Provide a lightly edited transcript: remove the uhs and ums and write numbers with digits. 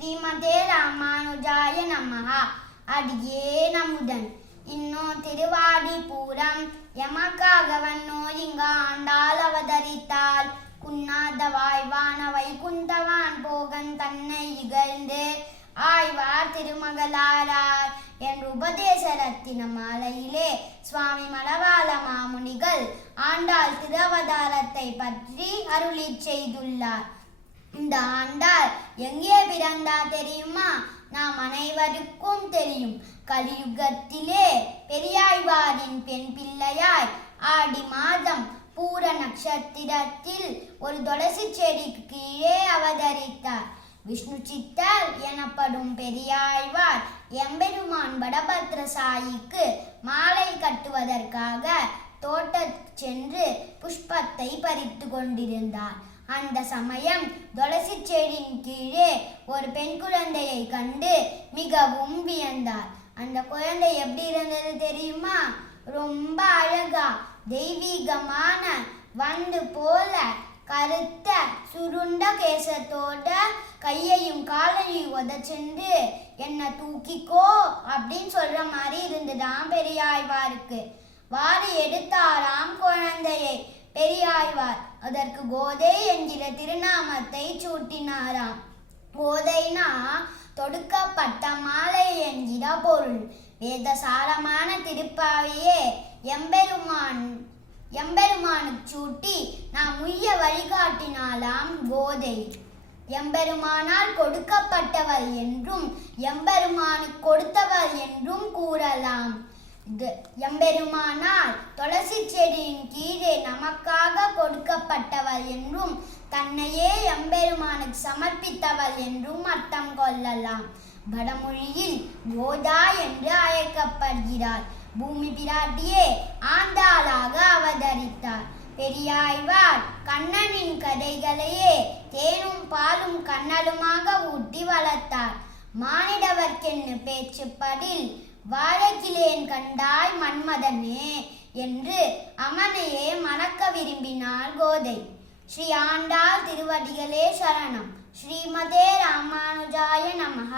ஸ்ரீமதே ராமானுஜாய நமஹ. அடியே நமுதன் இன்னும் திருவாடி பூரம் எமக்காக வன்னோர் இங்கு ஆண்டாள் அவதரித்தாள். குன்னாத வாழ்வான வைகுண்டவான் போகன் தன்னை இகழ்ந்து ஆய்வார் திருமகளாரார் என்ற உபதேச ரத்தின மாலையிலே சுவாமி மணவாள மாமுனிகள் ஆண்டாள் திருவதாரத்தை பற்றி அருளி செய்துள்ளார். இந்த ஆண்டாள் எங்கே பிறந்தார் தெரியுமா? நாம் அனைவருக்கும் தெரியும். கலியுகத்திலே பெரியாழ்வாரின் பெண் பிள்ளையாய் ஆடி மாதம் பூர நட்சத்திரத்தில் ஒரு துளசி செடிக்கு கீழே அவதரித்தார். விஷ்ணு சித்தர் எனப்படும் பெரியாழ்வார் எம்பெருமான் வடபத்ர சாயிக்கு மாலை கட்டுவதற்காக தோட்டம் சென்று புஷ்பத்தை பறித்து கொண்டிருந்தார். அந்த சமயம் துளசி செடியின் கீழே ஒரு பெண் குழந்தையை கண்டு மிகவும் வியந்தார். அந்த குழந்தை எப்படி இருந்தது தெரியுமா? ரொம்ப அழகா தெய்வீகமான வண்டு போல கருத்த சுருண்ட கேசத்தோட கையையும் காலையும் உதச்சென்று என்ன தூக்கிக்கோ அப்படின்னு சொல்ற மாதிரி இருந்துதான் பெரியாழ்வாருக்கு. வாரி எடுத்தாராம் குழந்தையை பெரியாழ்வார். அதற்கு கோதை என்கிற திருநாமத்தை சூட்டினாராம். கோதைனா தொடுக்கப்பட்ட மாலை என்கிற பொருள். வேதசாரமான திருப்பாவையே எம்பெருமானுக்கு சூட்டி நாம் உய்ய வழிகாட்டினாலாம் கோதை. எம்பெருமானால் கொடுக்கப்பட்டவள் என்றும் எம்பெருமானுக்கு கொடுத்தவள் என்றும் கூறலாம். எம்பெருமானால் துளசி செடியின் கீழே நமக்காக கொடுக்கப்பட்டவள் என்றும் தன்னையே எம்பெருமானுக்கு சமர்ப்பித்தவள் என்றும் அர்த்தம் கொள்ளலாம். வடமொழியில் கோதா என்று அழைக்கப்படுகிறார். பூமி பிராட்டியே ஆண்டாளாக அவதரித்தார். பெரியாழ்வார் கண்ணனின் கதைகளையே தேனும் பாலும் கண்ணலுமாக ஊட்டி வளர்த்தார். மானிடவர்க்கென்னு பேச்சுப்படில் வாழக்கிலேன் கண்டாய் மன்மதனே என்று அமனையே மணக்க விரும்பினாள் கோதை. ஸ்ரீ ஆண்டாள் திருவடிகளே சரணம். ஸ்ரீமதே ராமானுஜாய நமஹ.